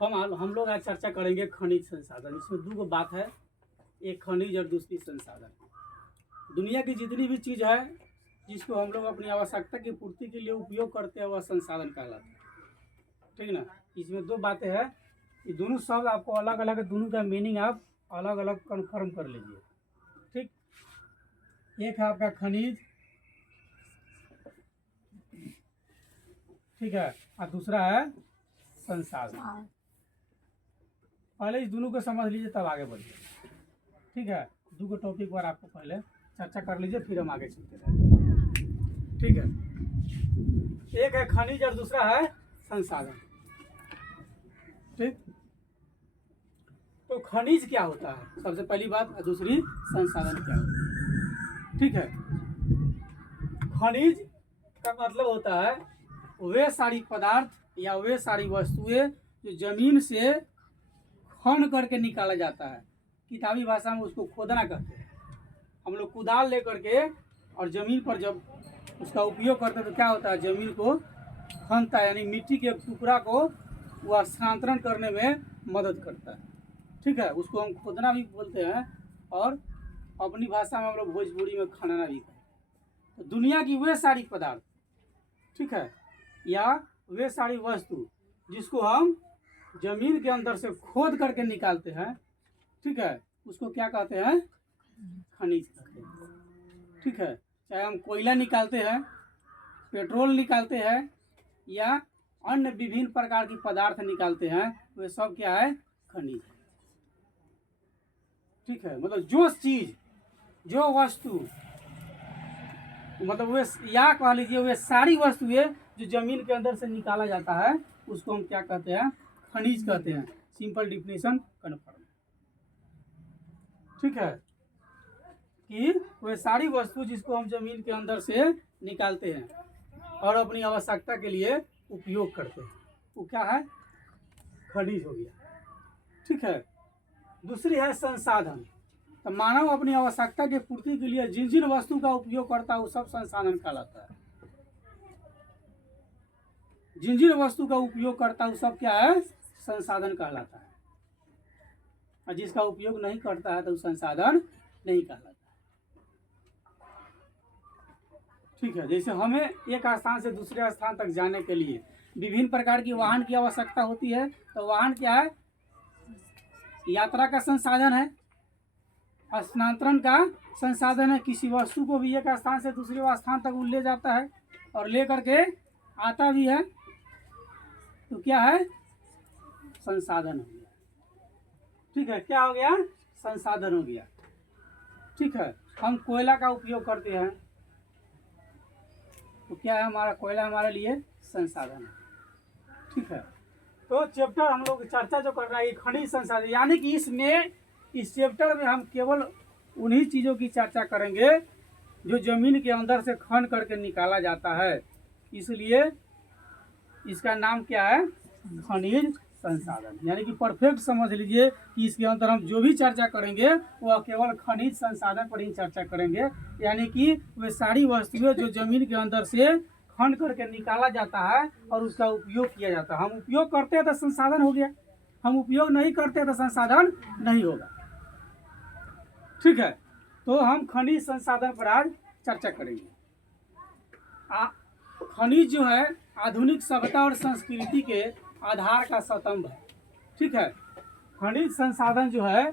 हम लोग आज चर्चा करेंगे खनिज संसाधन। इसमें दो बात है, एक खनिज और दूसरी संसाधन। दुनिया की जितनी भी चीज़ है जिसको हम लोग अपनी आवश्यकता की पूर्ति के लिए उपयोग करते हैं वह संसाधन कहलाता है। ठीक ना। इसमें दो बातें हैं, ये दोनों शब्द आपको अलग अलग है, दोनों का मीनिंग आप अलग अलग कन्फर्म कर लीजिए। ठीक, एक है आपका खनिज, ठीक है, और दूसरा है संसाधन। पहले इस दोनों को समझ लीजिए तब आगे बढ़िए। ठीक है, दो टॉपिक पर आपको पहले चर्चा कर लीजिए, फिर हम आगे चलते रहेंगे। ठीक है, एक है खनिज और दूसरा है संसाधन। ठीक, तो खनिज क्या होता है सबसे पहली बात, और दूसरी संसाधन क्या होता है। ठीक है, खनिज का मतलब होता है वे सारी पदार्थ या वे सारी वस्तुएं जो जमीन से खन करके निकाला जाता है। किताबी भाषा में उसको खोदना कहते हैं। हम लोग कुदाल लेकर के और ज़मीन पर जब उसका उपयोग करते हैं तो क्या होता है, ज़मीन को खनता है, यानी मिट्टी के टुकड़ा को वह स्थानांतरण करने में मदद करता है। ठीक है, उसको हम खोदना भी बोलते हैं और अपनी भाषा में हम लोग भोजपुरी में खनना भी कहते हैं। तो दुनिया की वे सारी पदार्थ, ठीक है, या वे सारी वस्तु जिसको हम जमीन के अंदर से खोद करके निकालते हैं, ठीक है, उसको क्या कहते हैं, खनिज कहते हैं। ठीक है, चाहे हम कोयला निकालते हैं, पेट्रोल निकालते हैं या अन्य विभिन्न प्रकार की पदार्थ निकालते हैं, वे सब क्या है, खनिज। ठीक है, मतलब जो चीज, जो वस्तु, मतलब वे, या कह लीजिए वे सारी वस्तुएं जो जमीन के अंदर से निकाला जाता है उसको हम क्या कहते हैं, खनिज कहते हैं। Simple definition confirm. ठीक है, कि वे सारी वस्तु जिसको हम जमीन के अंदर से निकालते हैं और अपनी आवश्यकता के लिए उपयोग करते हैं, वो क्या है, खनिज हो गया। ठीक है, दूसरी है संसाधन। तो मानव अपनी आवश्यकता की पूर्ति के लिए जिन जिन वस्तु का उपयोग करता है वो सब संसाधन कहलाता है। जिन जिन वस्तु का उपयोग करता है वो सब क्या है, संसाधन कहलाता है। और जिसका उपयोग नहीं करता है तो संसाधन नहीं कहलाता। ठीक है, जैसे हमें एक स्थान से दूसरे स्थान तक जाने के लिए विभिन्न प्रकार की वाहन की आवश्यकता होती है, तो वाहन क्या है, यात्रा का संसाधन है, स्थानांतरण का संसाधन है। किसी वस्तु को भी एक स्थान से दूसरे स्थान तक वो ले जाता है और ले करके आता भी है, तो क्या है, संसाधन हो गया। ठीक है, क्या हो गया, संसाधन हो गया। ठीक है, हम कोयला का उपयोग करते हैं तो क्या है, हमारा कोयला हमारे लिए संसाधन है। ठीक है, तो चैप्टर हम लोग चर्चा जो कर रहा है खनिज संसाधन, यानी कि इस चैप्टर में हम केवल उन्हीं चीज़ों की चर्चा करेंगे जो जमीन के अंदर से खन करके निकाला जाता है। इसलिए इसका नाम क्या है, खनिज संसाधन। यानी कि परफेक्ट समझ लीजिए कि इसके अंदर हम जो भी चर्चा करेंगे वह केवल खनिज संसाधन पर ही चर्चा करेंगे। यानी कि वे सारी वस्तुएं जो जमीन के अंदर से खन करके निकाला जाता है और उसका उपयोग किया जाता है। हम उपयोग करते हैं तो संसाधन हो गया, हम उपयोग नहीं करते तो संसाधन नहीं होगा। ठीक है, तो हम खनिज संसाधन पर आज चर्चा करेंगे। खनिज जो है आधुनिक सभ्यता और संस्कृति के आधार का स्तंभ है। ठीक है, खनिज संसाधन जो है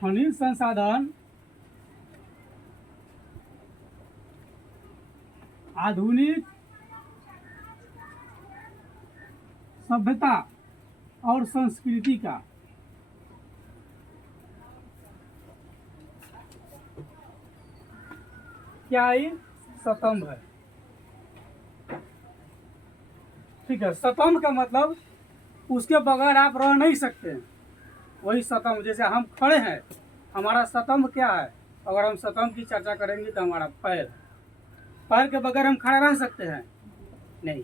खनिज संसाधन आधुनिक सभ्यता और संस्कृति का क्या ही स्तंभ है। ठीक है, स्तंभ का मतलब उसके बगैर आप रह नहीं सकते हैं, वही स्तंभ। जैसे हम खड़े हैं, हमारा स्तंभ क्या है, अगर हम स्तंभ की चर्चा करेंगे तो हमारा पैर, पैर के बगैर हम खड़ा रह सकते हैं, नहीं।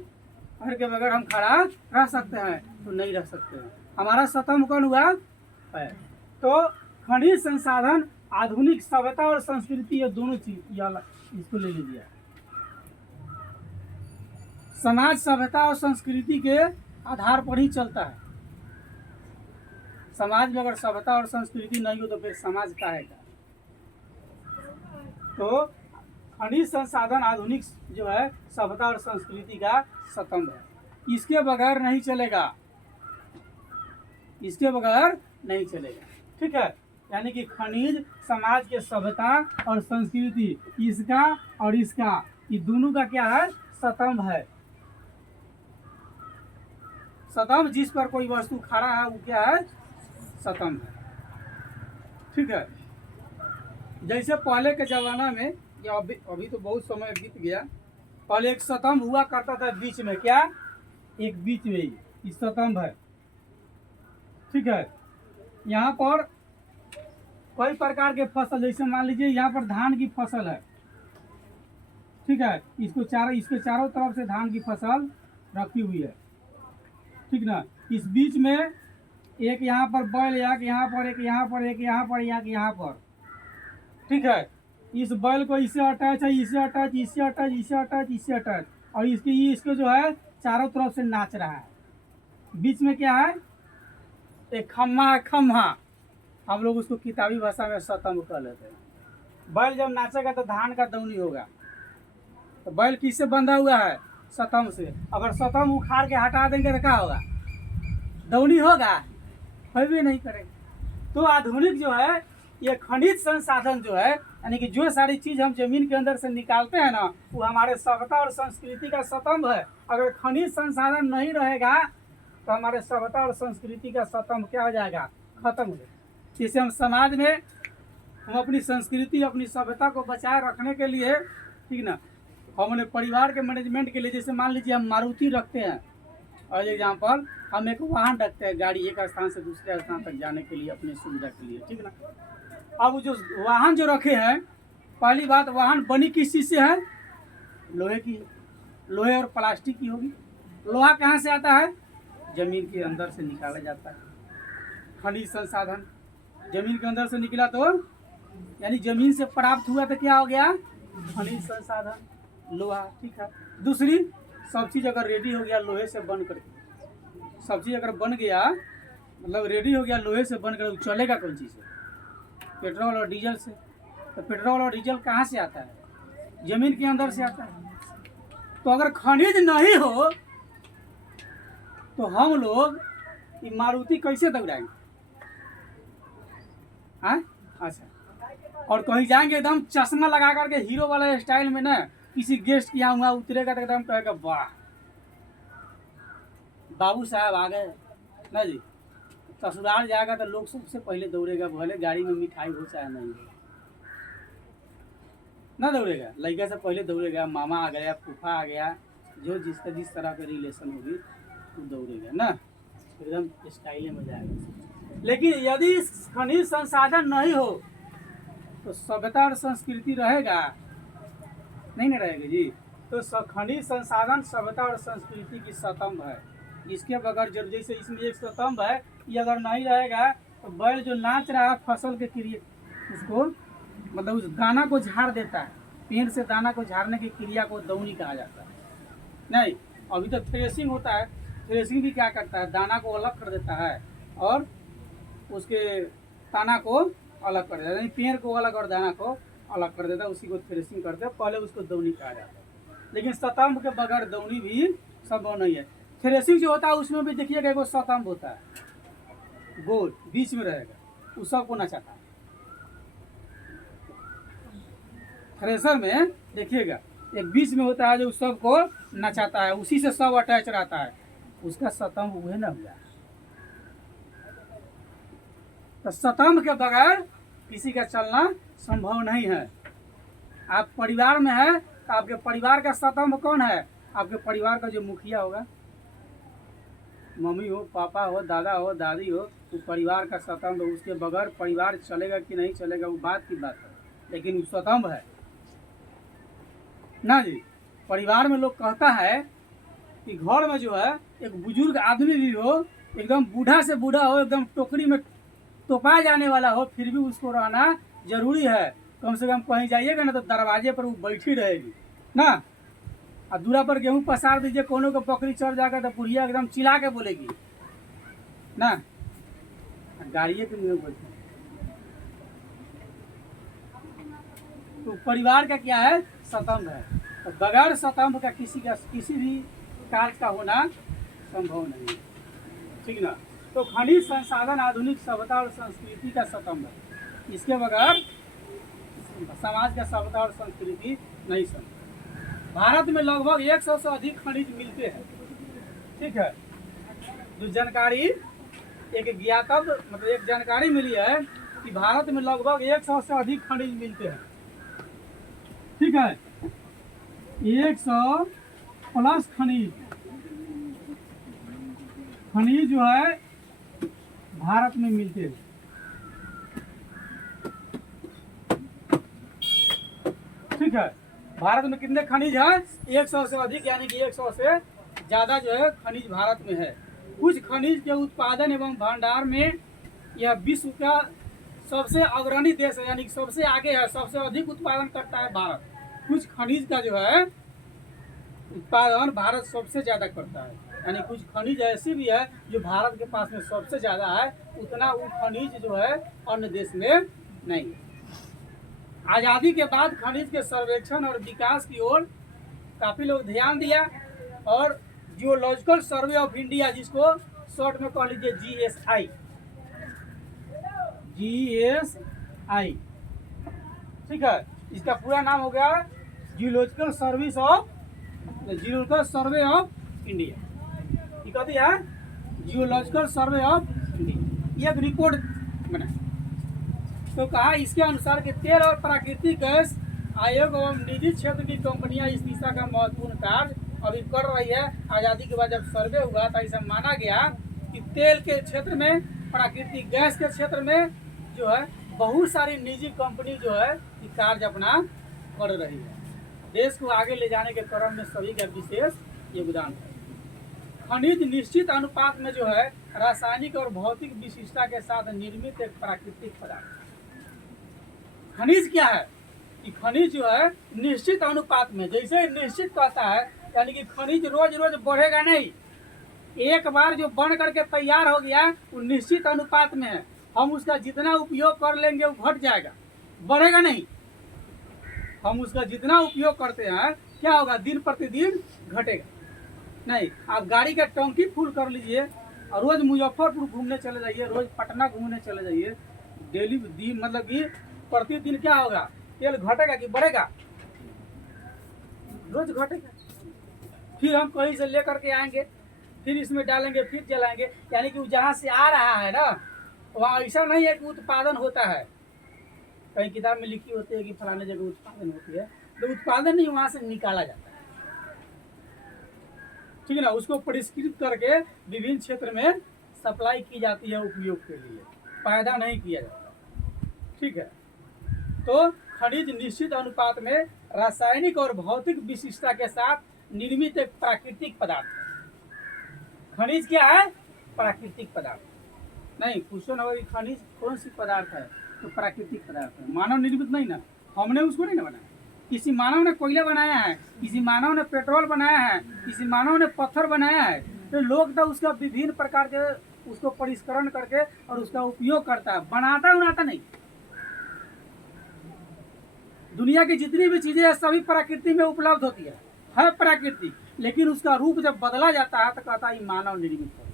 पैर के बगैर हम खड़ा रह सकते हैं तो नहीं रह सकते हैं। हमारा स्तंभ कौन हुआ, पैर। तो खनिज संसाधन, आधुनिक सभ्यता और संस्कृति, ये दोनों चीज इसको ले लीजिए। समाज सभ्यता और संस्कृति के आधार पर ही चलता है। समाज में अगर सभ्यता और संस्कृति नहीं हो तो फिर समाज का है क्या? तो खनिज संसाधन आधुनिक जो है सभ्यता और संस्कृति का स्तंभ है। इसके बगैर नहीं चलेगा, इसके बगैर नहीं चलेगा। ठीक है, यानी कि खनिज समाज के सभ्यता और संस्कृति, इसका और इसका, ये दोनों का क्या है? स्तंभ है। स्तंभ जिस पर कोई वस्तु खड़ा है वो क्या है? स्तंभ है। ठीक है, जैसे पहले के जमाना में, या अभी तो बहुत समय बीत गया, पहले एक स्तंभ हुआ करता था बीच में, क्या? एक बीच में ही स्तंभ है। ठीक है, यहाँ पर कई प्रकार के फसल, जैसे मान लीजिए यहाँ पर धान की फसल है। ठीक है, इसके चारों तरफ से धान की फसल रखी हुई है। ठीक ना, इस बीच में एक यहाँ पर बैल, एक यहाँ पर, एक यहाँ पर, एक यहाँ पर, एक यहाँ पर। ठीक है, इस बैल को इससे अटैच है, इससे अटैच, इससे अटैच, इससे अटैच, इससे अटैच, और इसको जो है चारों तरफ से नाच रहा है। बीच में क्या है? एक खम्हा है, खम्हा। हम लोग उसको किताबी भाषा में स्तंभ कह लेते हैं। बैल जब नाचेगा तो धान का दौनी होगा। तो बैल किससे बंधा हुआ है? स्तंभ से। अगर स्तंभ उखाड़ के हटा देंगे तो क्या होगा? दौनी होगा? भी नहीं करेगा। तो आधुनिक जो है ये खनिज संसाधन जो है, यानी कि जो सारी चीज हम जमीन के अंदर से निकालते हैं ना, वो हमारे सभ्यता और संस्कृति का स्तंभ है। अगर खनिज संसाधन नहीं रहेगा तो हमारे सभ्यता और संस्कृति का स्तंभ क्या हो जाएगा? खत्म हो जाएगा। जैसे हम समाज में हम अपनी संस्कृति, अपनी सभ्यता को बचाए रखने के लिए, ठीक ना, हमने परिवार के मैनेजमेंट के लिए, जैसे मान लीजिए हम मारुति रखते हैं, और एग्जाम्पल हम एक वाहन रखते हैं, गाड़ी एक स्थान से दूसरे स्थान तक जाने के लिए, अपनी सुविधा के लिए। ठीक ना, अब जो वाहन जो रखे हैं, पहली बात, वाहन बनी किस चीज़ से है? लोहे की, लोहे और प्लास्टिक की होगी। लोहा कहाँ से आता है? जमीन के अंदर से निकाला जाता है। खनिज संसाधन जमीन के अंदर से निकला तो, यानी जमीन से प्राप्त हुआ तो क्या हो गया? खनिज संसाधन, लोहा। ठीक है, दूसरी, सब चीज़ अगर रेडी हो गया लोहे से बन कर, सब चीज़ अगर बन गया, मतलब रेडी हो गया लोहे से बन कर, चलेगा कौन चीज़ से? पेट्रोल और डीजल से। तो पेट्रोल और डीजल कहाँ से आता है? जमीन के अंदर से आता है। तो अगर खनिज नहीं हो तो हम लोग ये मारुति कैसे दौड़ाएंगे? हाँ, अच्छा, और कहीं जाएंगे एकदम चश्मा लगा करके हीरो वाला स्टाइल में ना, किसी गेस्ट के यहाँ वहाँ उतरेगा तो एकदम कहेगा वाह बाबू साहब आ गए ना जी। ससुराल जाएगा तो लोग सबसे पहले दौड़ेगा, भले गाड़ी में मिठाई हो चाहे नहीं हो, ना दौड़ेगा। लड़का से पहले दौड़ेगा, मामा आ गया, फूफा आ गया, जो जिसका जिस तरह का रिलेशन होगी वो दौड़ेगा ना, एकदम स्टाइल में जाएगा। लेकिन यदि खनिज संसाधन नहीं हो तो सभ्यता और संस्कृति रहेगा? नहीं ना रहेगा जी। तो खनिज संसाधन सभ्यता और संस्कृति की स्तंभ है। इसके बगैर, जब जैसे इसमें एक स्तंभ है, ये अगर नहीं रहेगा तो बैल जो नाच रहा है फसल के क्रिया, उसको मतलब उस दाना को झाड़ देता है। पेड़ से दाना को झाड़ने की क्रिया को दौनी कहा जाता है। नहीं, अभी तो थ्रेसिंग होता है। थ्रेसिंग भी क्या करता है? दाना को अलग कर देता है और उसके दाना को अलग कर देता है, यानी पेड़ को अलग और दाना को अलग कर देता है, उसी को थ्रेसिंग करते हैं। पहले उसको दौनी कहा जाता है। लेकिन स्तंभ के बगैर दौनी भी संभव नहीं है। थ्रेसिंग जो होता है उसमें भी देखिएगा एगो स्तंभ होता है, गोल बीच में रहेगा, उस सबको नचाता है। थ्रेसर में देखिएगा एक बीच में होता है जो उस सब को नचाता है, उसी से सब अटैच रहता है, उसका स्तंभ हुए ना हुआ। तो स्तंभ के बगैर किसी का चलना संभव नहीं है। आप परिवार में है तो आपके परिवार का स्तंभ कौन है? आपके परिवार का जो मुखिया होगा, मम्मी हो, पापा हो, दादा हो, दादी हो, तो परिवार का स्तंभ। उसके बगैर परिवार चलेगा कि नहीं चलेगा वो बात की बात है, लेकिन वो स्तंभ है ना जी। परिवार में लोग कहता है कि घर में जो है एक बुजुर्ग आदमी भी हो, एकदम बूढ़ा से बूढ़ा हो, एकदम टोकरी में तोपा जाने वाला हो फिर भी उसको रहना जरूरी है। कम से कम कहीं जाइएगा ना तो दरवाजे पर वो बैठी रहेगी ना। और दूरा पर गेहूं पसार दीजिए, कोनो को बकरी चढ़ जाकर तो बुढ़िया एकदम चिल्ला के बोलेगी ना। गाड़िए पे नहीं बैठे तो परिवार का क्या है, स्तंभ है। तो बगैर स्तंभ का किसी भी कार्य का होना संभव नहीं है, ठीक ना। तो खनिज संसाधन आधुनिक सभ्यता और संस्कृति का स्तंभ है। इसके बगैर समाज का सभ्यता और संस्कृति नहीं संभव। भारत में लगभग 100 से अधिक खनिज मिलते हैं, ठीक है। जो जानकारी एक ज्ञातव्य मतलब एक जानकारी मिली है कि भारत में लगभग 100 से अधिक खनिज मिलते हैं, ठीक है। 100 प्लस खनिज जो है भारत में मिलते हैं, ठीक है। भारत में कितने खनिज है, 100 से अधिक, यानी कि 100 से ज्यादा जो है खनिज भारत में है। कुछ खनिज के उत्पादन एवं भंडार में यह विश्व का सबसे अग्रणी देश है, यानी कि सबसे आगे है, सबसे अधिक उत्पादन करता है भारत। कुछ खनिज का जो है उत्पादन भारत सबसे ज्यादा करता है, यानी कुछ खनिज ऐसी भी है जो भारत के पास में सबसे ज्यादा है, उतना वो खनिज जो है अन्य देश में नहीं है। आज़ादी के बाद खनिज के सर्वेक्षण और विकास की ओर काफी लोग ध्यान दिया, और जियोलॉजिकल सर्वे ऑफ इंडिया, जिसको शॉर्ट में कह लीजिए GSI, ठीक है। इसका पूरा नाम हो गया जियोलॉजिकल सर्वे ऑफ इंडिया। ये कहती है जियोलॉजिकल सर्वे ऑफ इंडिया। ये एक रिपोर्ट बना तो कहा इसके अनुसार कि तेल और प्राकृतिक गैस आयोग एवं निजी क्षेत्र की कंपनियां इस दिशा का महत्वपूर्ण कार्य अभी कर रही है। आज़ादी के बाद जब सर्वे हुआ था, ऐसा माना गया कि तेल के क्षेत्र में, प्राकृतिक गैस के क्षेत्र में जो है बहुत सारी निजी कंपनी जो है कार्य अपना कर रही है। देश को आगे ले जाने के क्रम में सभी का विशेष योगदान है। खनिज निश्चित अनुपात में जो है रासायनिक और भौतिक विशिष्टता के साथ निर्मित एक प्राकृतिक पदार्थ। खनिज क्या है कि खनिज जो है निश्चित अनुपात में, जैसे निश्चित कहता है यानी कि खनिज रोज रोज बढ़ेगा नहीं, एक बार जो बन करके तैयार हो गया वो निश्चित अनुपात में है। हम उसका जितना उपयोग कर लेंगे वो घट जाएगा, बढ़ेगा नहीं। हम उसका जितना उपयोग करते हैं क्या होगा, दिन प्रतिदिन घटेगा नहीं। आप गाड़ी का टंकी फुल कर लीजिए और रोज मुजफ्फरपुर घूमने चले जाइए, रोज पटना घूमने चले जाइए, डेली मतलब कि प्रतिदिन क्या होगा, तेल घटेगा कि बढ़ेगा, रोज घटेगा। फिर हम कहीं से लेकर के आएंगे, फिर इसमें डालेंगे, फिर जलाएंगे, यानी कि जहाँ से आ रहा है ना वहाँ ऐसा नहीं है कि उत्पादन होता है। कहीं किताब में लिखी होती है कि फलाने जगह उत्पादन होती है, तो उत्पादन नहीं, वहाँ से निकाला जाता है, ठीक है ना। उसको परिष्कृत करके विभिन्न क्षेत्र में सप्लाई की जाती है उपयोग के लिए, पैदा नहीं किया जाता, ठीक है। तो खनिज निश्चित अनुपात में रासायनिक और भौतिक विशिष्टता के साथ निर्मित एक प्राकृतिक पदार्थ है। खनिज क्या है, प्राकृतिक पदार्थ नहीं। क्वेश्चन होगा कि खनिज कौन सी पदार्थ है, तो प्राकृतिक पदार्थ है, मानव निर्मित नहीं ना, हमने उसको नहीं ना बनाया। किसी मानव ने कोयला बनाया है, किसी मानव ने पेट्रोल बनाया है, किसी मानव ने पत्थर बनाया है, तो लोग तो उसका विभिन्न प्रकार के उसको परिष्करण करके और उसका उपयोग करता है, बनाता नहीं। दुनिया की जितनी भी चीजें सभी प्रकृति में उपलब्ध होती है प्राकृतिक, लेकिन उसका रूप जब बदला जाता है तो कहता है मानव निर्मित है।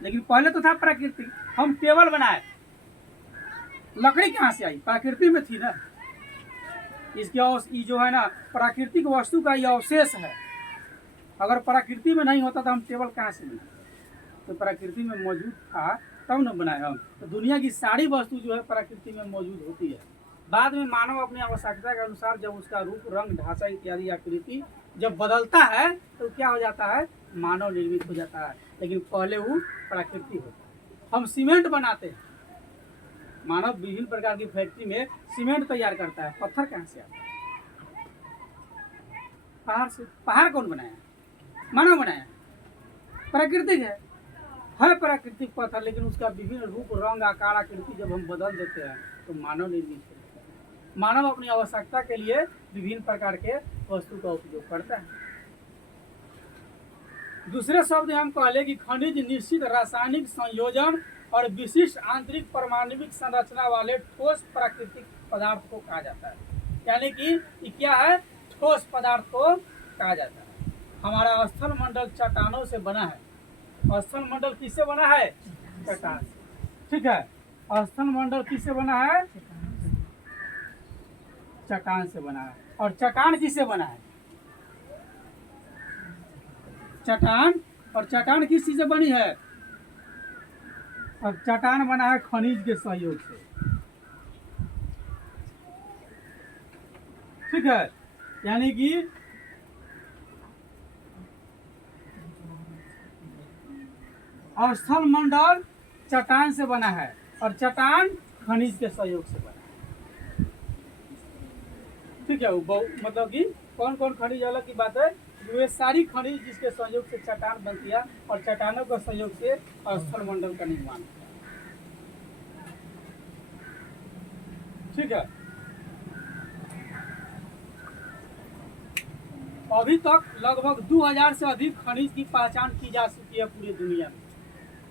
लेकिन पहले तो था प्राकृतिक। हम टेबल बनाए, लकड़ी कहाँ से आई, प्रकृति में थी ना। इसके जो है ना प्राकृतिक वस्तु का ये अवशेष है। अगर प्रकृति में नहीं होता तो हम टेबल कहाँ से बनाए, तो प्रकृति में मौजूद था तब न बनाए हम। तो दुनिया की सारी वस्तु जो है प्रकृति में मौजूद होती है। बाद में मानव अपनी आवश्यकता के अनुसार जब उसका रूप, रंग, ढांचा इत्यादि आकृति जब बदलता है तो क्या हो जाता है, मानव निर्मित हो जाता है। लेकिन पहले वो प्राकृतिक होता है। हम सीमेंट बनाते हैं, मानव विभिन्न प्रकार की फैक्ट्री में सीमेंट तैयार करता है, पत्थर कहाँ से आता है, पहाड़ से। पहाड़ कौन बनाया, मानव बनाया, प्राकृतिक है। है प्राकृतिक पत्थर, लेकिन उसका विभिन्न रूप, रंग, आकार, आकृति जब हम बदल देते हैं तो मानव निर्मित है। मानव अपनी आवश्यकता के लिए विभिन्न प्रकार के वस्तु का उपयोग करता है। दूसरे शब्द हम कहले कि खनिज निश्चित रासायनिक संयोजन और विशिष्ट आंतरिक परमाणविक संरचना वाले ठोस प्राकृतिक पदार्थ को कहा जाता है। यानी कि ये क्या है? ठोस पदार्थ को कहा जाता है। हमारा स्थल मंडल चट्टानों से बना है। स्थल मंडल किससे बना है? चट्टान से। ठीक है, स्थल मंडल किससे बना है? चट्टान से बना है। और चट्टान किससे बना है? चट्टान। और चट्टान किस चीज से बनी है? अब चट्टान बना है खनिज के सहयोग से। ठीक है, यानी कि स्थल मंडल चट्टान से बना है और चट्टान खनिज के सहयोग से बना है। ठीक है, मतलब कि कौन कौन खनिज अलग की बात है। वे सारी खनिज जिसके सहयोग से चट्टान बनती है और चट्टानों के सहयोग से स्थल मंडल का निर्माण होता है। ठीक है, अभी तक लगभग 2000 से अधिक खनिज की पहचान की जा चुकी है पूरी दुनिया में।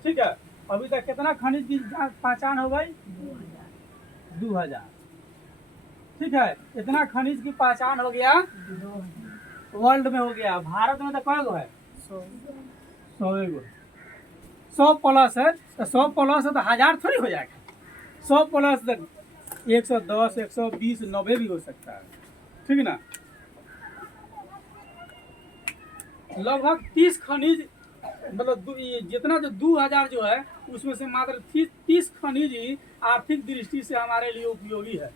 ठीक है, अभी तक कितना खनिज की पहचान हो गई? 2000। ठीक है, इतना खनिज की पहचान हो गया वर्ल्ड में, हो गया। भारत में तो कई गो है? 100 100 प्लस है। तो 100 प्लस है तो 1000 थोड़ी हो जाएगा। 100 प्लस 110, 120, 90 भी हो सकता है। ठीक है ना। लगभग 30 खनिज, मतलब जितना जो 2000 जो है उसमें से मात्र 30 खनिज ही आर्थिक दृष्टि से हमारे लिए उपयोगी है।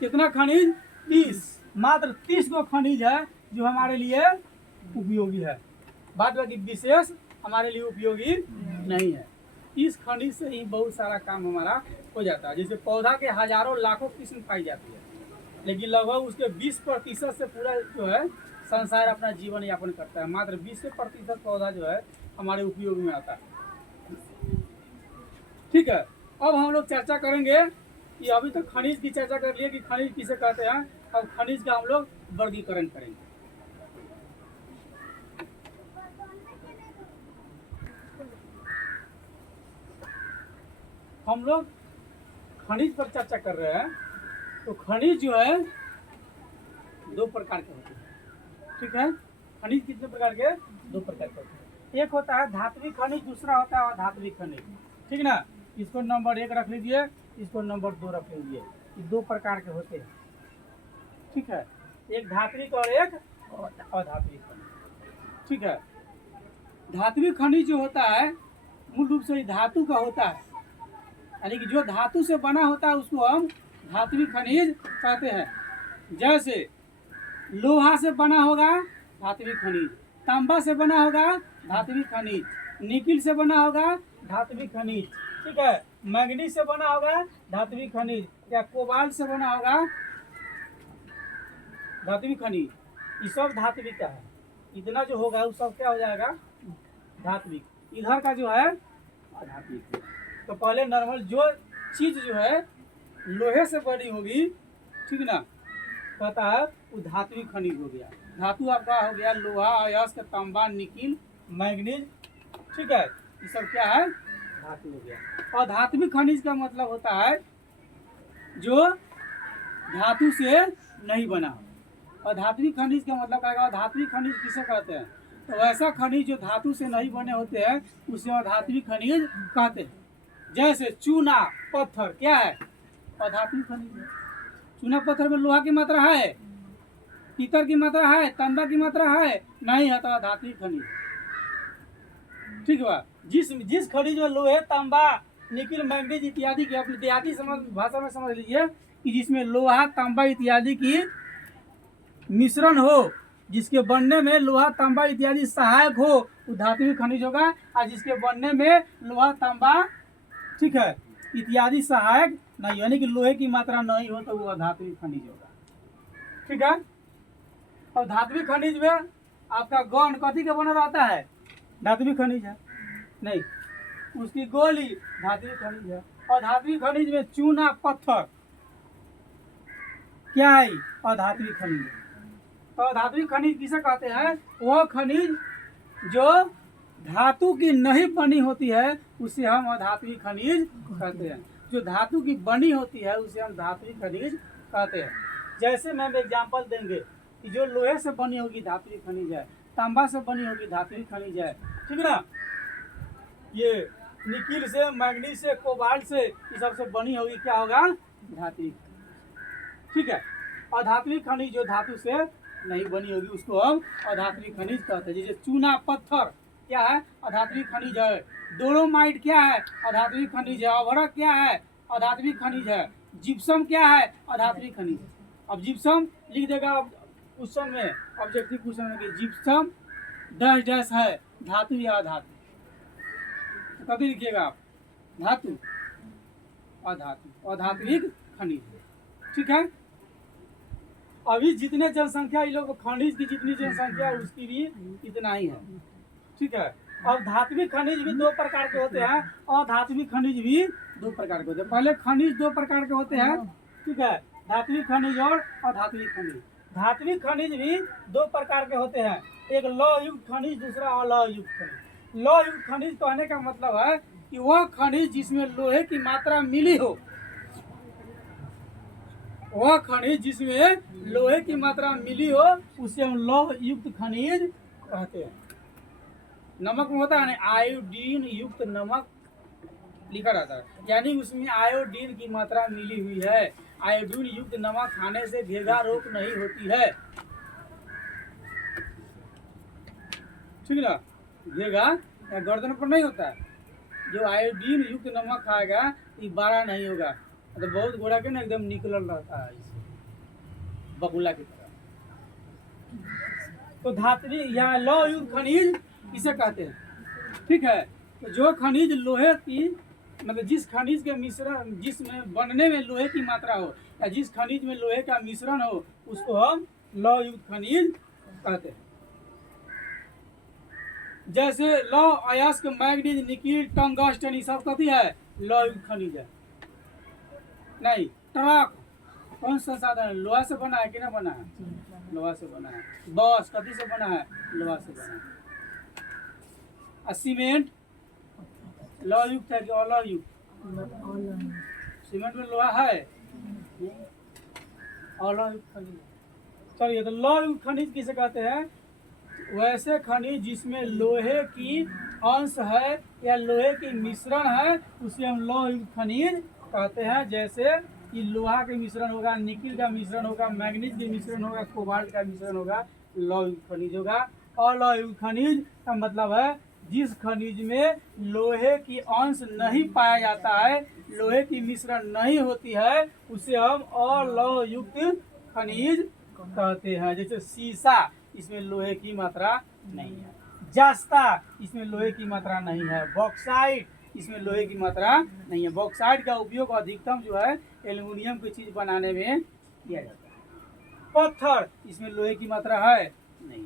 कितना खनिज? 30। मात्र 30 गो खनिज है जो हमारे लिए उपयोगी है। बाद बाकी विशेष हमारे लिए उपयोगी नहीं है। 30 खनिज से ही बहुत सारा काम हमारा हो जाता है। जैसे पौधा के हजारों लाखों किस्म पाई जाती है, लेकिन लगभग उसके 20% से पूरा जो है संसार अपना जीवन यापन करता है। मात्र 20% पौधा जो है हमारे उपयोग में आता है। ठीक है, अब हम लोग चर्चा करेंगे कि अभी तक खनिज की चर्चा कर लिए कि खनिज किसे कहते हैं। अब खनिज का हम लोग वर्गीकरण करेंगे। हम लोग खनिज पर चर्चा कर रहे हैं। तो खनिज जो है 2 प्रकार के होते हैं। ठीक है, खनिज कितने प्रकार के? 2 प्रकार के होते हैं। एक होता है धात्विक खनिज, दूसरा होता है अधात्विक खनिज। ठीक ना। इसको नंबर 1 रख लीजिए, इसको नंबर 2 रख लीजिए। ये 2 प्रकार के होते हैं। ठीक है, एक धात्विक और एक अधात्विक खनिज। ठीक है, धात्विक खनिज जो होता है मूल रूप से धातु का होता है, यानी कि जो धातु से बना होता है उसको हम धात्विक खनिज कहते हैं। जैसे लोहा से बना होगा धात्विक खनिज, तांबा से बना होगा धात्विक खनिज, निकिल से बना होगा धात्विक खनिज। ठीक है, मैग्नीज से बना होगा धात्विक खनिज, या कोबाल्ट से बना होगा धात्विक खनिज। ये सब धात्विक का है। इतना जो होगा वो सब क्या हो जाएगा? धात्विक। इधर का जो है अधात्विक। तो पहले नॉर्मल जो चीज जो है लोहे से बनी होगी, ठीक ना, कहता है वो धात्विक खनिज हो गया। धातु आपका हो गया लोहा, अयस्क, तांबा, निकिल, मैग्नीज। ठीक है, ये सब क्या है? धातु हो गया। और धात्विक खनिज का मतलब होता है जो धातु से नहीं बना हो। और धात्विक खनिज का मतलब क्या है? धात्विक खनिज किसे कहते हैं? तो ऐसा खनिज जो धातु से नहीं बने होते हैं उसे अधात्विक खनिज कहते हैं। जैसे चूना, पत्थर क्या है? अधात्विक खनिज है। चूना पत्थर में लोहा की मात्रा है, पीतल की मात्रा है, तांबा की मात्रा है, नहीं है तो अधात्विक खनिज। ठीक है, जिस खनिज में लोहे, तांबा, निकिल, मैग्नीज इत्यादि की, अपनी देहाती भाषा में समझ लीजिए कि जिसमें लोहा, तांबा इत्यादि की मिश्रण हो, जिसके बनने में लोहा, तांबा इत्यादि सहायक हो, वो धात्विक खनिज होगा। और जिसके बनने में लोहा, तांबा, ठीक है, इत्यादि सहायक नहीं, यानी कि लोहे की मात्रा नहीं हो तो वो अधात्विक खनिज होगा। ठीक है, और धात्विक खनिज में आपका गौण कथी का बना रहता है? धात्विक खनिज है। नहीं, उसकी गोली धात्विक खनिज है। और धात्विक खनिज में चूना पत्थर क्या है? अधात्विक खनिज। तो अधात्विक खनिज किसे कहते हैं? वह खनिज जो धातु की नहीं बनी होती है उसे हम अधात्विक खनिज कहते हैं। जो धातु की बनी होती है उसे हम धात्विक खनिज कहते हैं। जैसे मैम एग्जांपल देंगे कि जो लोहे से बनी होगी धात्विक खनिज है, तांबा से बनी होगी धात्विक खनिज है, ठीक है ना। ये निकिल से, मैग्नीज से, कोबाल्ट से, इस सब से बनी होगी, क्या होगा? धात्विक। ठीक है। अधात्विक खनिज जो धातु से नहीं बनी होगी उसको हम अधात्विक खनिज कहते हैं। जैसे चूना पत्थर क्या है? अधात्विक खनिज है। डोलोमाइट क्या है? अधात्विक खनिज है। अभ्रक क्या है? अधात्विक खनिज है। जिप्सम क्या है? अधात्विक खनिज। अब जिप्सम लिख देगा क्वेश्चन में, ऑब्जेक्टिव क्वेश्चन में कि जिप्सम डैश डैश है, धातु या अधातु। तो कभी लिखिएगा आप धातु, अधातु, अधात्विक खनिज। ठीक है। अभी जितने जनसंख्या ये लोग खनिज की जितनी जनसंख्या है उसकी भी इतना ही है। ठीक है। अब धात्विक खनिज भी दो प्रकार के होते हैं और धात्विक खनिज भी दो प्रकार के होते हैं। पहले खनिज दो प्रकार के होते हैं। ठीक है। धात्विक खनिज और अधात्विक खनिज। धात्विक खनिज भी दो प्रकार के होते हैं, एक लौह युक्त खनिज, दूसरा अलौह युक्त खनिज। लौह युक्त खनिज कहने का मतलब है कि वह खनिज जिसमें लोहे की मात्रा मिली हो, वह खनिज जिसमें लोहे की मात्रा मिली हो उसे हम लौह युक्त खनिज कहते हैं। नमक में होता है ना आयोडीन युक्त नमक लिखा रहता है, यानी उसमें आयोडीन की मात्रा मिली हुई है। आयोडीन युक्त नमक खाने से घेघा रोग नहीं होती है। ठीक है ना। घेघा गर्दन पर नहीं होता है। जो आयोडीन युक्त नमक खाएगा ये बड़ा नहीं होगा, मतलब बहुत गोरा के ना एकदम निकल रहता है बगुला की तरह। तो धात्विक या लौह युक्त खनिज इसे कहते हैं। ठीक है। तो जो खनिज लोहे की मतलब जिस खनिज के मिश्रण, जिसमें बनने में लोहे की मात्रा हो या जिस खनिज में लोहे का मिश्रण हो उसको हम लौह युक्त खनिज कहते हैं। जैसे लौह, अयस्क, मैग्नीज, निकिल, टंगस्टन ये सब कथी है? लौह युक्त खनिज है। नहीं, ट्रक कौन सा साधन है? लोहा से बना है कि ना बना है? लोहा से बना है। बस कथी से बना है? लोहा से बना है। सीमेंट लौह युक्त है कि अलौह युक्त? सीमेंट में लोहा है, अलौह युक्त खनिज। चलिए, तो लौह युक्त खनिज किसे कहते हैं? वैसे खनिज जिसमें लोहे की अंश है या लोहे की मिश्रण है उसे हम लौह युक्त खनिज कहते हैं। जैसे कि लोहा के मिश्रण होगा, निकिल का मिश्रण होगा, मैग्नीज के मिश्रण होगा, कोबाल्ट का मिश्रण होगा, लौह युक्त खनिज होगा। अलौह युक्त खनिज का मतलब है जिस खनिज में लोहे की अंश नहीं पाया जाता है, लोहे की मिश्रण नहीं होती है, उसे हम अलौह युक्त खनिज कहते हैं। जैसे शीशा, इसमें लोहे की मात्रा नहीं है। जस्ता, इसमें लोहे की मात्रा नहीं है। बॉक्साइट, इसमें लोहे की मात्रा नहीं है। बॉक्साइट का उपयोग अधिकतम जो है एल्युमिनियम की चीज बनाने में किया जाता है। पत्थर, इसमें लोहे की मात्रा है नहीं।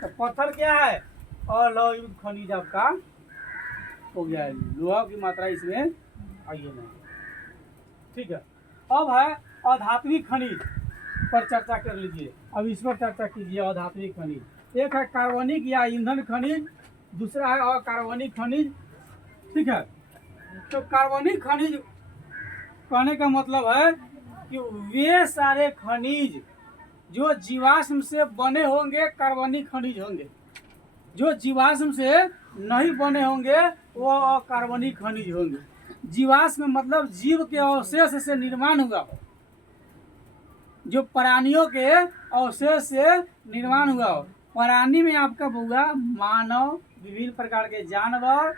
तो पत्थर क्या है? अलौह युक्त खनिज आपका हो गया है। लोहा की मात्रा इसमें आइए नहीं। ठीक है। अब है अधात्विक खनिज पर चर्चा कर लीजिए। अब इस पर चर्चा कीजिए। अधात्विक खनिज एक है कार्बनिक या ईंधन खनिज, दूसरा है अकार्बनिक खनिज। ठीक है। तो कार्बनिक खनिज कहने का मतलब है कि वे सारे खनिज जो जीवाश्म से बने होंगे कार्बनिक खनिज होंगे, जो जीवाश्म से नहीं बने होंगे वो अकार्बनिक खनिज होंगे। जीवाश्म मतलब जीव के अवशेष से निर्माण हुआ, जो प्राणियों के अवशेष से निर्माण हुआ हो। प्राणी में आपका होगा मानव, विभिन्न प्रकार के जानवर,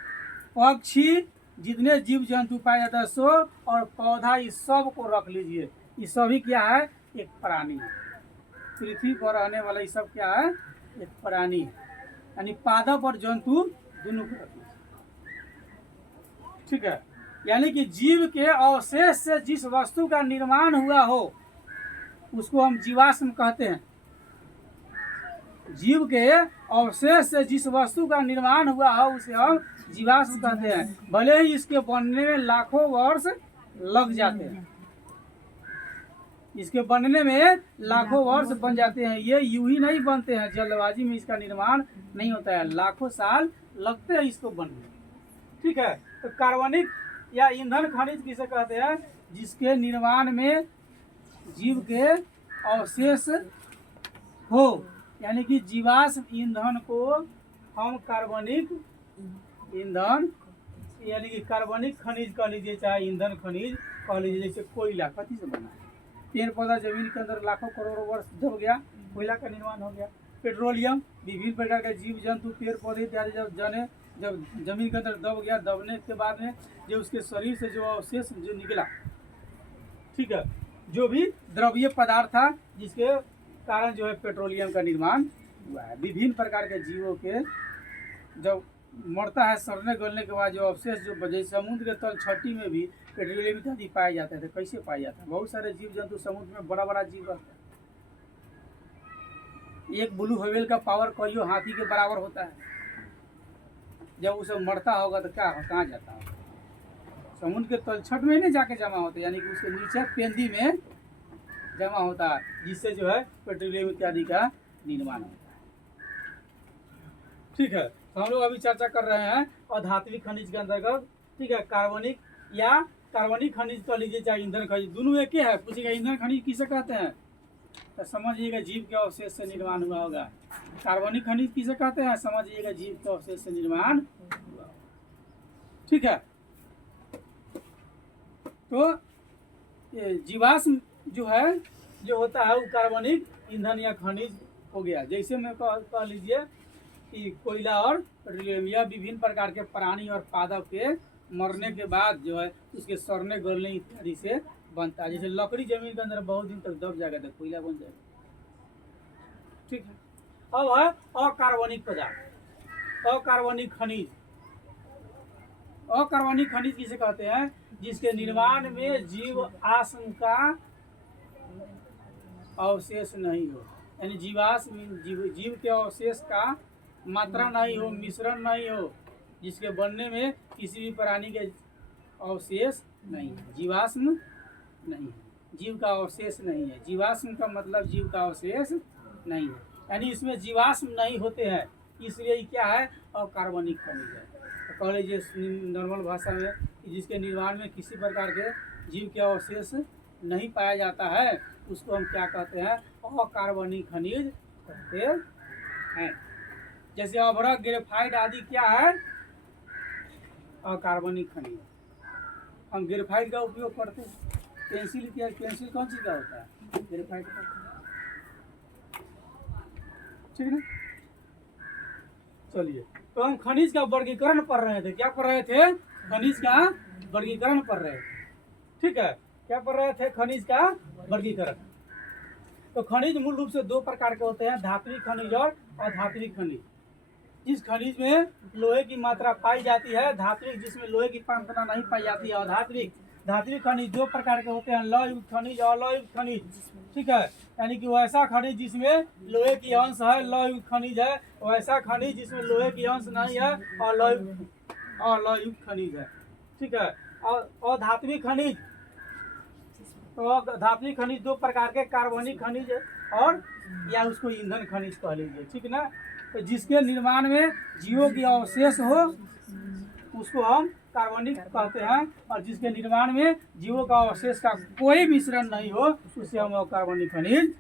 पक्षी, जितने जीव जंतु पाए जाते हैं सो, और पौधा, इस सब को रख लीजिए। ये सभी क्या है? एक प्राणी है। पृथ्वी पर रहने वाला ये सब क्या है? एक प्राणी है। यानी पादप और जंतु दोनों को रख लीजिए। ठीक है। यानी कि जीव के अवशेष से जिस वस्तु का निर्माण हुआ हो उसको हम जीवाश्म कहते हैं। जीव के अवशेष से जिस वस्तु का निर्माण हुआ है उसे हम जीवाश्म कहते हैं, भले ही इसके बनने में लाखों वर्ष लग जाते हैं। इसके बनने में लाखों वर्ष बन जाते हैं, ये यूं ही नहीं बनते हैं, जल्दबाजी में इसका निर्माण नहीं होता है, लाखों साल लगते हैं इसको बनने। ठीक है, तो कार्बनिक या ईंधन खनिज किसे कहते हैं? जिसके निर्माण में जीव के अवशेष हो, यानी कि जीवाश्म ईंधन को हम कार्बनिक ईंधन यानी कि कार्बनिक खनिज कह लीजिए, चाहे ईंधन खनिज कह लीजिए। जैसे कोयला कथी से बना है? पेड़ पौधा जमीन के अंदर लाखों करोड़ों वर्ष दब गया, कोयला का निर्माण हो गया। पेट्रोलियम, विभिन्न प्रकार के जीव जंतु पेड़ पौधे इत्यादि जब जमीन के अंदर दब गया, दबने के बाद में जो उसके शरीर से जो अवशेष जो निकला, ठीक है, जो भी द्रव्य पदार्थ था जिसके कारण जो है पेट्रोलियम का निर्माण हुआ है। विभिन्न प्रकार के जीवों के जब मरता है, सड़ने गलने के बाद जो अवशेष जो जैसे समुद्र के तल छठी में भी पेट्रोलियम इत्यादि पाए जाते थे। कैसे पाए जाते हैं? बहुत सारे जीव जंतु समुद्र में बड़ा बड़ा जीव रहता है। एक ब्लू व्हेल का पावर कईयों हाथी के बराबर होता है। जब उसे मरता होगा तो क्या कहाँ जाता होगा? समुद्र के तलछट में नहीं जाके जमा होता, यानी कि उसके नीचे पेंदी में जमा होता है, जिससे जो है पेट्रोलियम इत्यादि का निर्माण होता है। ठीक है, तो हम लोग अभी चर्चा कर रहे हैं अधात्विक खनिज के अंतर्गत। ठीक है, कार्बनिक या कार्बनिक खनिज कह लीजिए, चाहे ईंधन खनिज, दोनों एक ही है। पूछिएगा ईंधन खनिज किसे कहते हैं, तो समझिएगा जीव के अवशेष से निर्माण हुआ होगा। कार्बनिक खनिज किसे कहते हैं? समझिएगा जीव के अवशेष से निर्माण हुआ। ठीक है, तो जीवाश्म जो है जो होता है वो कार्बनिक ईंधन या खनिज हो गया। जैसे मैं कह लीजिए कि कोयला और पेट्रोलियम या विभिन्न प्रकार के प्राणी और पादप के मरने के बाद जो है उसके सड़ने गलने इत्यादि से बनता है। जैसे लकड़ी जमीन के अंदर बहुत दिन तक दब जाएगा तो कोयला बन जाएगा। ठीक है, अब है अकार्बनिक पदार्थ, अकार्बनिक खनिज। अकार्बनिक खनिज किसे कहते हैं? जिसके निर्माण में जीवाश्म का अवशेष नहीं हो, यानी जीव के अवशेष का मात्रा नहीं हो, मिश्रण नहीं हो, जिसके बनने में किसी भी प्राणी के अवशेष नहीं है, जीवाश्म नहीं है, जीव का अवशेष नहीं है। जीवाश्म का मतलब जीव का अवशेष नहीं है, यानी इसमें जीवाश्म नहीं होते हैं, इसलिए क्या है? अकार्बनिक खनिज है। तो कह लीजिए नॉर्मल भाषा में जिसके निर्माण में किसी प्रकार के जीव के अवशेष नहीं पाया जाता है उसको हम क्या कहते हैं? अकार्बनिक खनिज कहते हैं। जैसे अभ्रक, ग्रेफाइट आदि क्या है? अकार्बनिक खनिज। हम ग्रेफाइट का उपयोग करते हैं। पेंसिल पेंसिल कौन चीज का होता है? ग्रेफाइट का। ठीक है, चलिए, तो हम खनिज का वर्गीकरण पढ़ रहे थे। क्या पढ़ रहे थे? खनिज का वर्गीकरण पढ़ रहे थे। ठीक है, क्या पढ़ रहे थे? खनिज का वर्गीकरण। तो खनिज मूल रूप से दो प्रकार के होते हैं, धात्विक खनिज और अधात्विक खनिज। जिस खनिज में लोहे की मात्रा पाई जाती है, धात्विक जिसमें लोहे की मात्रा नहीं पाई जाती है, अधात्विक। धात्विक खनिज दो प्रकार के होते हैं, लौह युक्त खनिज और अलोह युक्त खनिज। ठीक है, यानी कि वैसा खनिज जिसमें लोहे की अंश है, लौह युक्त खनिज है। वैसा खनिज जिसमें लोहे की अंश नहीं है और अलोह युक्त खनिज है। ठीक है, और अधात्विक खनिज, तो धात्विक खनिज दो प्रकार के, कार्बनिक खनिज और या उसको ईंधन खनिज कह लीजिए। ठीक ना, तो जिसके निर्माण में जीवों की अवशेष हो उसको हम कार्बनिक कहते हैं, और जिसके निर्माण में जीवों का अवशेष का कोई मिश्रण नहीं हो उसे हम अकार्बनिक खनिज।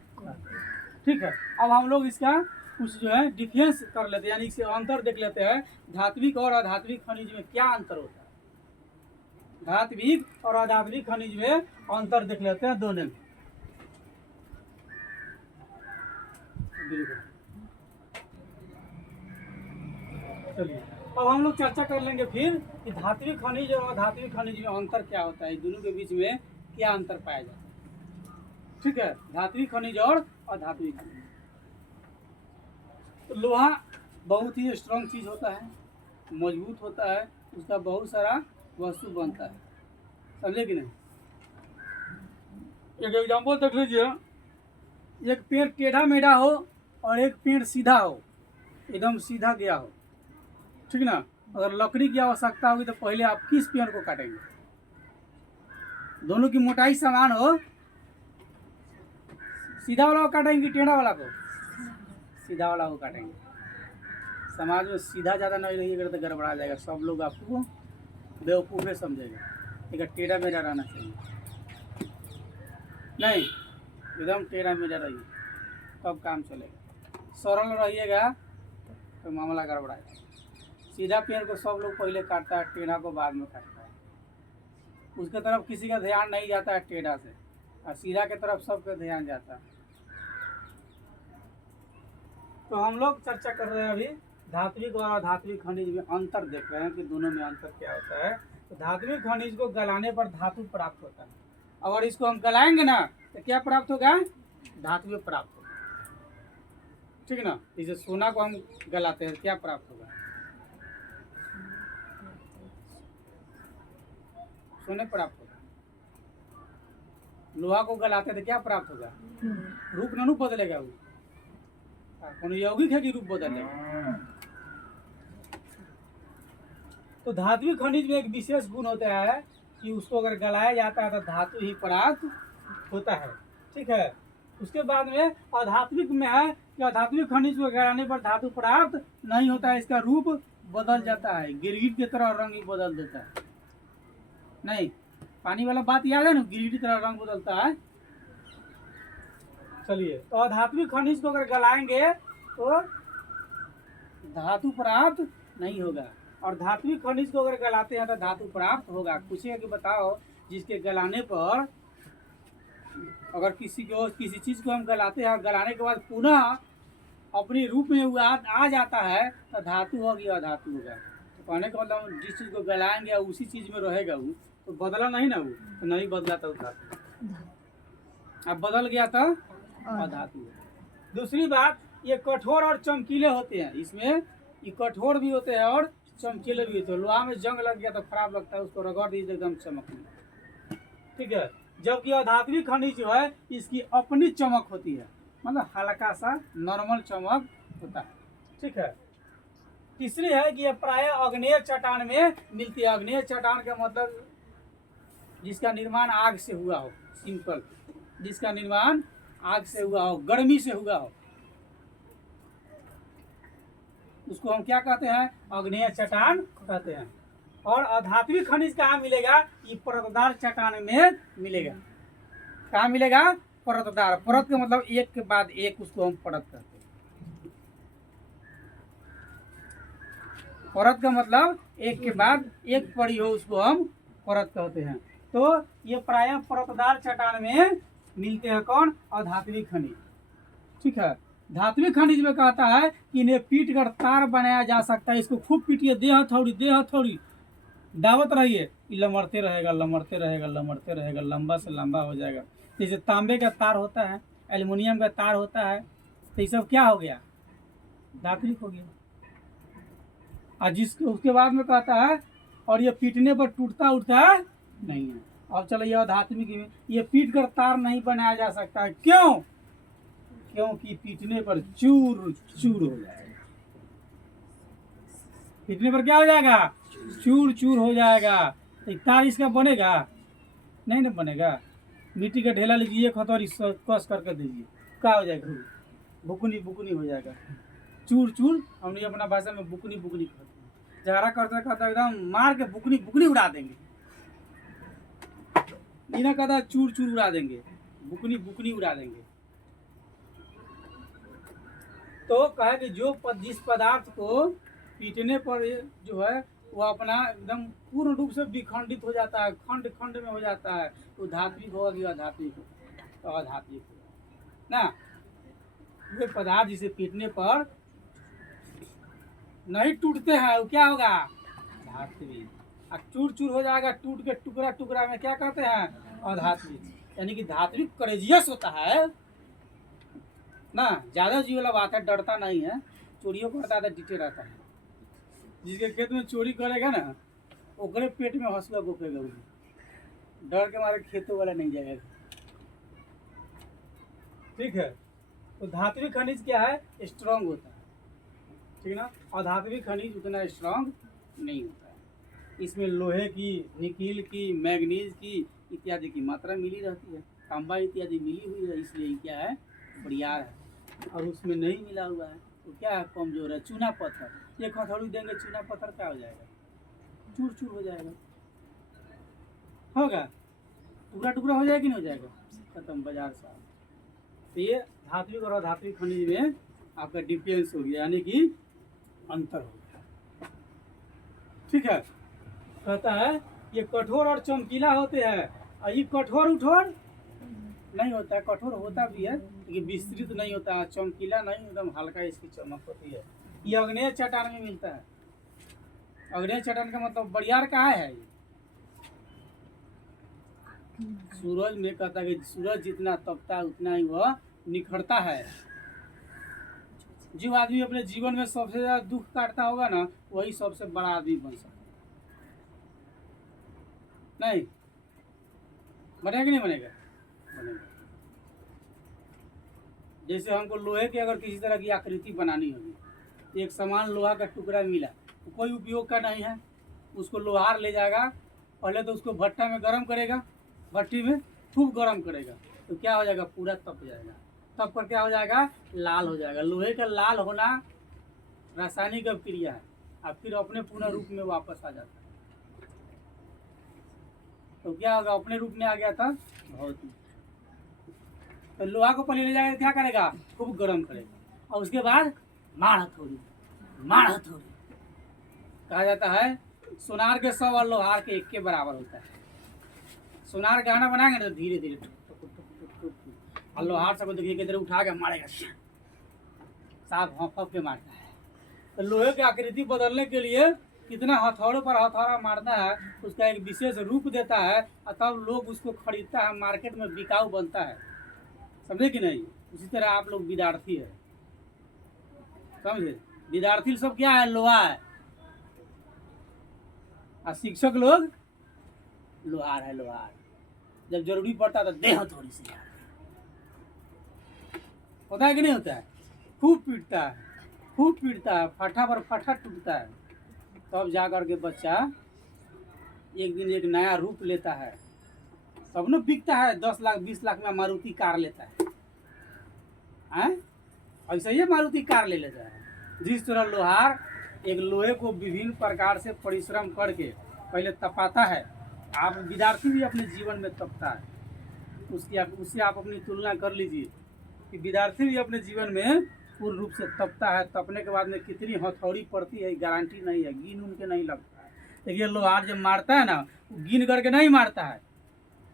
ठीक है, अब हम लोग इसका कुछ जो है डिफरेंस कर लेते हैं, यानी इससे अंतर देख लेते हैं। धात्विक और अधात्विक खनिज में क्या अंतर होता है? धात्विक और अधात्विक खनिज में अंतर देख लेते हैं दोनों में। चलिए, अब हम लोग चर्चा कर लेंगे फिर कि धात्विक खनिज और अधात्विक खनिज में अंतर क्या होता है, दोनों के बीच में क्या अंतर पाया जाता है। ठीक है, धात्विक खनिज और अधात्विक खनिज। तो लोहा बहुत ही स्ट्रांग चीज होता है, मजबूत होता है, उसका बहुत सारा वस्तु बनता है, समझे कि नहीं? एक एग्जाम्पल देख लीजिए, एक पेड़ टेढ़ा मेढ़ा हो और एक पेड़ सीधा हो, एकदम सीधा गया हो, ठीक ना। अगर लकड़ी की आवश्यकता होगी तो पहले आप किस पेड़ को काटेंगे? दोनों की मोटाई समान हो, सीधा वाला को काटेंगे कि टेढ़ा वाला को? सीधा वाला को काटेंगे। समाज में सीधा ज़्यादा नहीं रहिएगा तो गड़बड़ा जाएगा, सब लोग आपको बेवकूफ़े समझेगा। एक टेढ़ा मेढ़ा रहना चाहिए, नहीं एकदम टेढ़ा मेढ़ा रहिए तब काम चलेगा। सरल रहिएगा तो मामला गड़बड़ाएगा। सीधा पेड़ को सब लोग पहले काटता है, टेढ़ा को बाद में काटता है। उसके तरफ किसी का ध्यान नहीं जाता है टेढ़ा से, और सीधा की तरफ सबका ध्यान जाता है। तो हम लोग चर्चा कर रहे हैं अभी धात्विक और अधात्विक खनिज में अंतर देख रहे हैं कि दोनों में अंतर क्या होता है। तो धात्विक खनिज को गलाने पर धातु प्राप्त होता है। अगर इसको हम गलाएंगे ना तो क्या प्राप्त होगा? धातु प्राप्त होगा, ठीक ना। जैसे सोना को हम गलाते हैं क्या प्राप्त होगा? सोने प्राप्त होगा। लोहा को गलाते हैं तो क्या प्राप्त होगा? रूप नहीं बदलेगा वो, यौगिक है कि रूप बदलेगा। तो धात्विक खनिज में एक विशेष गुण होता है कि उसको अगर गलाया जाता है तो धातु ही प्राप्त होता है, ठीक है। उसके बाद में अधात्विक में है कि अधात्विक खनिज को गलाने पर धातु प्राप्त नहीं होता है, इसका रूप बदल जाता है, गिरगिट की तरह रंग ही बदल देता है। नहीं, पानी वाला बात याद है ना, गिरगिट की तरह रंग बदलता है। चलिए, तो अधात्विक खनिज को अगर गलाएंगे तो धातु प्राप्त नहीं होगा, और धात्विक खनिज को अगर गलाते हैं तो धातु प्राप्त होगा। पूछेगा कि बताओ जिसके गलाने पर अगर किसी चीज को हम गलाते हैं और गलाने के बाद पुनः अपने रूप में वो आ जाता है तो धातु होगी अधातु होगा। तो कहने का मतलब जिस चीज को गलाएंगे उसी चीज में रहेगा वो, तो बदला नहीं ना, वो तो नहीं बदला तो धातु, अब बदल गया तो अधातु। दूसरी बात, ये कठोर और चमकीले होते हैं। इसमें ये कठोर भी होते हैं और चमकीले भी होते हैं। लोहा में जंग लग गया तो खराब लगता है, उसको रगड़ दीजिए एकदम चमकने, ठीक है। जबकि अधात्विक खनिज जो है इसकी अपनी चमक होती है, मतलब हल्का सा नॉर्मल चमक होता है, ठीक है। तीसरी है कि यह प्राय अग्नेय चट्टान में मिलती है। अग्नेय चट्टान का मतलब जिसका निर्माण आग से हुआ हो, सिंपल, जिसका निर्माण आग से हुआ हो, गर्मी से हुआ हो, उसको हम क्या कहते हैं? अग्नेय चट्टान कहते हैं। और अधात्विक खनिज कहाँ मिलेगा? ये परतदार चट्टान में मिलेगा। कहाँ मिलेगा? परतदार। परत का मतलब एक के बाद एक, उसको हम परत कहते हैं। परत का मतलब एक के बाद एक पड़ी हो, उसको हम परत कहते हैं। तो ये प्रायः परतदार चट्टान में मिलते हैं। कौन? अधात्विक खनिज, ठीक है। धात्विक खनिज में कहता है कि इन्हें पीट कर तार बनाया जा सकता है। इसको खूब पीटिए, दे हथौड़ी दावत रहिए, लमड़ते रहेगा, लमड़ते रहेगा, लमड़ते रहेगा, लंबा से लंबा हो जाएगा। जैसे तांबे का तार होता है, एल्युमिनियम का तार होता है, तो ये सब क्या हो गया? धात्विक हो गया। और जिसके उसके बाद में कहता है और ये पीटने पर टूटता उठता नहीं है। अब चलो ये अधात्विक में, ये पीट कर तार नहीं बनाया जा सकता है। क्यों? क्योंकि पीटने पर चूर चूर हो जाएगा। पीटने पर क्या हो जाएगा? चूर चूर हो जाएगा। तो तार इसका बनेगा नहीं ना बनेगा। मिट्टी का ढेला लीजिए, खतौरी कस करके दीजिए, क्या हो जाएगा? बुकनी बुकनी हो जाएगा, चूर चूर। हम लोग अपना भाषा में बुकनी बुकनी कहते हैं। झगड़ा करते करते एकदम मार के बुकनी बुकनी उड़ा देंगे, इन्हें कहता है चूर चूर उड़ा देंगे, बुकनी बुकनी उड़ा देंगे। तो कहे कि जिस पदार्थ को पीटने पर जो है वो अपना एकदम पूर्ण रूप से विखंडित हो जाता है, खंड खंड में हो जाता है, तो धात्विक होगा कि अधात्विक होगा? तो अधात्विक होगा ना। वे पदार्थ जिसे पीटने पर नहीं टूटते हैं वो क्या होगा? धात्विक। और चूर चूर हो जाएगा, टूट के टुकड़ा टुकड़ा में क्या कहते हैं? अधात्विक। यानी कि धात्विक करेजियस होता है ना, ज्यादा जी वाला बात है, डरता नहीं है, चोरियों करता है, डिटे रहता है। जिसके खेत में चोरी करेगा ना, ओकरे पेट में हंसुआ गोपेगा, डर के मारे खेतों वाला नहीं जाएगा, ठीक है। तो धात्विक खनिज क्या है, स्ट्रांग होता है, ठीक ना। अधात्विक खनिज उतना स्ट्रांग नहीं होता है। इसमें लोहे की, निकिल की, मैग्नीज की इत्यादि की मात्रा मिली रहती है, तांबा इत्यादि मिली हुई है, इसलिए क्या है, बरियार है। और उसमें नहीं मिला हुआ है तो क्या है, कमजोर है। चूना पत्थर, एक हथौड़ी देंगे चूना पत्थर क्या हो जाएगा, चूर चूर हो जाएगा, होगा, टुकड़ा टुकड़ा हो जाएगा कि नहीं हो जाएगा, खत्म, बाजार साहब। तो ये धात्विक और अधात्विक खनिज में आपका डिफरेंस हो गया, यानी कि अंतर हो गया, ठीक है। कहता है ये कठोर और चमकीला होते हैं, और ये कठोर उठोर नहीं होता है, कठोर होता भी है लेकिन विस्तृत नहीं होता है, चमकीला नहीं, एकदम हल्का इसकी चमक होती है। ये अग्नेय चट्टान में मिलता है। अग्नेय चट्टान का मतलब बरियार कहाँ है ये, सूरज में, कहता है कि सूरज जितना तपता है उतना ही वह निखरता है। जो आदमी अपने जीवन में सबसे ज्यादा दुख काटता होगा ना, वही सबसे बड़ा आदमी बन सकता है। नहीं बनेगा कि नहीं बनेगा, बनेगा। जैसे हमको लोहे की अगर किसी तरह की आकृति बनानी होगी, एक समान लोहा का टुकड़ा मिला, तो कोई उपयोग का नहीं है, उसको लोहार ले जाएगा, पहले तो उसको भट्टा में गर्म करेगा, भट्टी में खूब गर्म करेगा, तो क्या हो जाएगा, पूरा तप जाएगा, तब पर क्या हो जाएगा, लाल हो जाएगा। लोहे का लाल होना रासायनिक क्रिया है, और फिर अपने पूर्ण रूप में वापस आ जाता है। तो क्या होगा, अपने रूप में आ गया था भौतिक। तो लोहा को पहले ले जाकर क्या करेगा, खूब गर्म करेगा, और उसके बाद मार हथौड़ी, मार हथौड़ी। कहा जाता है सोनार के 100 और लोहार के 1 के बराबर होता है। सोनार गहना बनाएंगे तो धीरे धीरे ठुक ठुक ठुक ठुक ठुक ठुक, और लोहार सबको देखिए किधर उठा के मारेगा, साफ हौफ के मारता है। तो लोहे की आकृति बदलने के लिए कितना हथौड़े पर हथौड़ा मारता है, उसका एक विशेष रूप देता है, और तब लोग उसको खरीदता है, मार्केट में बिकाऊ बनता है, समझे कि नहीं। उसी तरह आप लोग विद्यार्थी है, समझे, विद्यार्थी सब क्या है, लोहा है, और शिक्षक लोग लोहार है, लोहार। जब जरूरी पड़ता है तो देह थोड़ी सी होता है कि नहीं होता है, खूब पीटता है, खूब पीटता है, फटा पर फटा टूटता है, तब जा कर के बच्चा एक दिन एक नया रूप लेता है। तब न बिकता है, 10 लाख 20 लाख में मारुति कार लेता है, ऐसा ही मारुति कार ले लेता है। जिस तरह लोहार एक लोहे को विभिन्न प्रकार से परिश्रम करके पहले तपाता है, आप विद्यार्थी भी अपने जीवन में तपता है, उससे आप अपनी तुलना कर लीजिए कि विद्यार्थी भी अपने जीवन में पूर्ण रूप से तपता है। तपने के बाद में कितनी हथौड़ी पड़ती है गारंटी नहीं है, गिन उन के नहीं लगता है। लेकिन लोहार जब मारता है ना, वो गिन करके नहीं मारता है,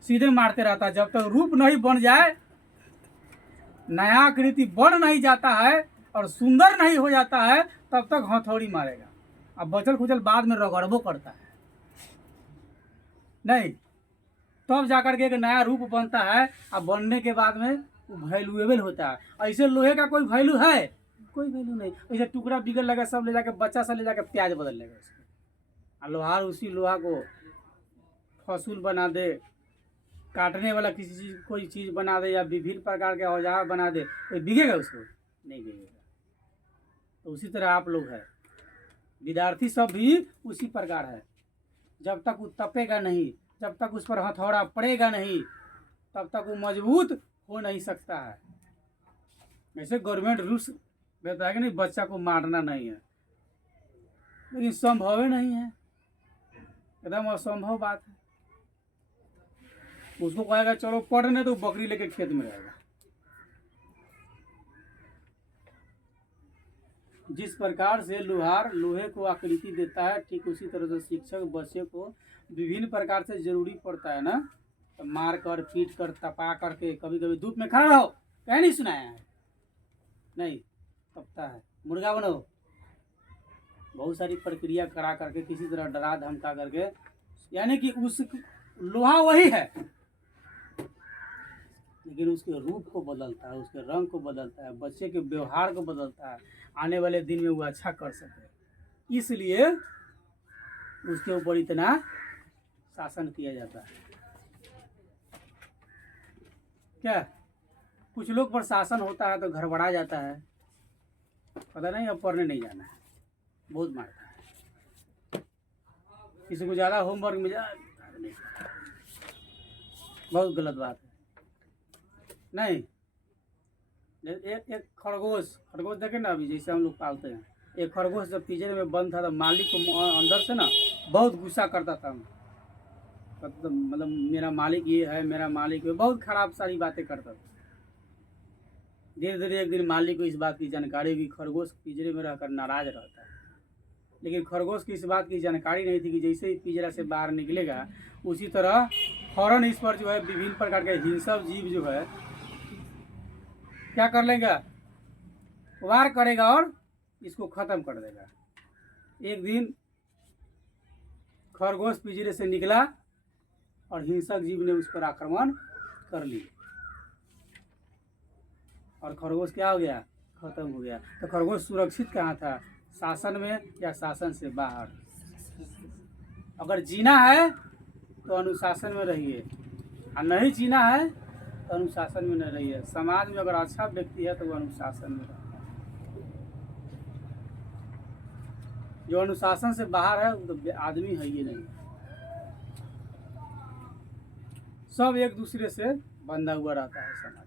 सीधे मारते रहता है, जब तक रूप नहीं बन जाए, नया आकृति बन नहीं जाता है और सुंदर नहीं हो जाता है, तब तक हथौड़ी मारेगा। अब बचल खुचल बाद में रगड़बो करता है नहीं, तब जाकर के एक नया रूप बनता है, और बनने के बाद में वो वैल्यूएबल होता है। ऐसे लोहे का कोई वैल्यू है, कोई वैल्यू नहीं। ऐसे टुकड़ा बिगड़ लगा, सब ले जाकर बच्चा सब ले जाकर प्याज बदल लेगा उसको, और लोहार उसी लोहा को फसूल बना दे, काटने वाला किसी चीज कोई चीज बना दे, या विभिन्न प्रकार के औजार बना दे, कोई बिगेगा उसको, नहीं बिगेगा। तो उसी तरह आप लोग हैं, विद्यार्थी सब भी उसी प्रकार है। जब तक वो तपेगा नहीं, जब तक उस पर हथौड़ा पड़ेगा नहीं, तब तक वो मजबूत हो नहीं सकता है। वैसे गवर्नमेंट रूल्स कहता है कि नहीं, बच्चा को मारना नहीं है, लेकिन संभव ही नहीं है, एकदम असंभव बात है। उसको कहेगा चलो पढ़ने, तो बकरी लेके खेत में रहेगा। जिस प्रकार से लोहार लोहे को आकृति देता है, ठीक उसी तरह से शिक्षक बच्चे को विभिन्न प्रकार से जरूरी पड़ता है ना, तो मार कर, पीट कर, तपा करके, कभी कभी धूप में खड़ा रहो, कहीं नहीं सुनाया है, नहीं तपता है, मुर्गा बनो, बहुत सारी प्रक्रिया करा करके, किसी तरह डरा धमका करके, यानी कि उस लोहा वही है, लेकिन उसके रूप को बदलता है, उसके रंग को बदलता है, बच्चे के व्यवहार को बदलता है, आने वाले दिन में वो अच्छा कर सके, इसलिए उसके ऊपर इतना शासन किया जाता है। क्या कुछ लोग पर शासन होता है तो घरबड़ा जाता है, पता नहीं अब पढ़ने नहीं जाना है, बहुत मारता है। किसी को ज़्यादा होमवर्क मिल जाए, बहुत गलत बात है। नहीं, एक खरगोश देखे ना, अभी जैसे हम लोग पालते हैं, एक खरगोश जब पिंजरे में बंद था तो मालिक को अंदर से ना बहुत गुस्सा करता था, मतलब मेरा मालिक ये है, मेरा मालिक है, बहुत खराब सारी बातें करता था। धीरे धीरे एक दिन मालिक को इस बात की जानकारी हुई, खरगोश पिंजरे में रहकर नाराज रहता है। लेकिन खरगोश की इस बात की जानकारी नहीं थी कि जैसे ही पिंजरा से बाहर निकलेगा उसी तरह फौरन इस पर जो है विभिन्न प्रकार के हिंसक जीव जो है क्या कर लेगा, वार करेगा और इसको खत्म कर देगा। एक दिन खरगोश पिंजरे से निकला और हिंसक जीव ने उस पर आक्रमण कर लिया और खरगोश क्या हो गया, खत्म हो गया। तो खरगोश सुरक्षित कहाँ था, शासन में या शासन से बाहर। अगर जीना है तो अनुशासन में रहिए, और नहीं जीना है तो अनुशासन में न रहिए। समाज में अगर अच्छा व्यक्ति है तो वो अनुशासन में रहता है, जो अनुशासन से बाहर है वो तो आदमी है ही नहीं। सब एक दूसरे से बंधा हुआ रहता है समाज,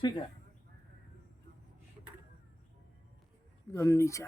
ठीक है। गम नीचा